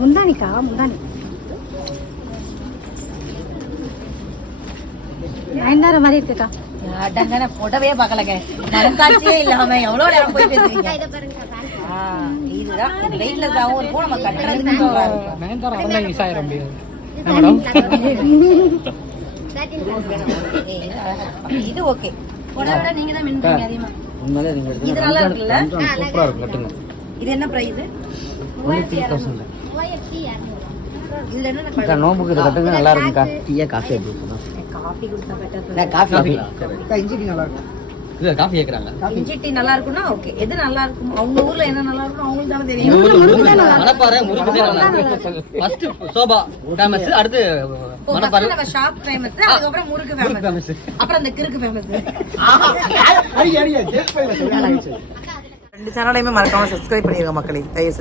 முந்தானிக்கா முந்தானி. நயன்தாரா மாதிரி இருக்குக்கா. அடங்க நான் புடவையே பார்க்கலங்க. மனசாட்சியே இல்லாம எவ்வளவு நேரம் போய் பேசுறீங்க? இதுதான். இது வெயிட்லெஸ்ஸாகவும் இருக்கும். நம்ம கட்டுறதுக்கு நயன்தாரா ஆயிட முடியாது. இது ஓகே புடவை நீங்க தான் மின்னுறீங்க அதிகமா உண்மையிலே நீங்க இது நல்லா இருக்குல்ல? சூப்பரா இருக்கு கட்டுங்க. இது என்ன பிரைஸ் நோம்புக்கு இது கட்டுங்க நல்லா இருக்குக்கா டீயா காஃபி காஃபி குடிச்சா பெட்டர் நான் காஃபி அக்கா இஞ்சி டீ நல்லா இருக்கு இது காஃபி கேக்குறாங்க இஞ்சி டீ நல்லா இருக்கும்னா ஓகே எது நல்லா இருக்கும் அவங்க ஊர்ல என்ன நல்லா இருக்கும் அவங்களுக்கு தானே தெரியும் மணப்பாறை முறுக்கு நல்லா இருக்கு ஃபர்ஸ்ட் சோபா ஃபேமஸ் அடுத்து ஓ, first நம்ம ஷாப் ஃபேமஸ் அதுக்கப்புறம் முறுக்கு ஃபேமஸ் அப்புறம் அந்த கிறுக்கு ஃபேமஸ் ரெண்டு சேனலையுமே மறக்காம சப்ஸ்கிரைப் பண்ணிருங்க மக்களே தயவு செஞ்சு.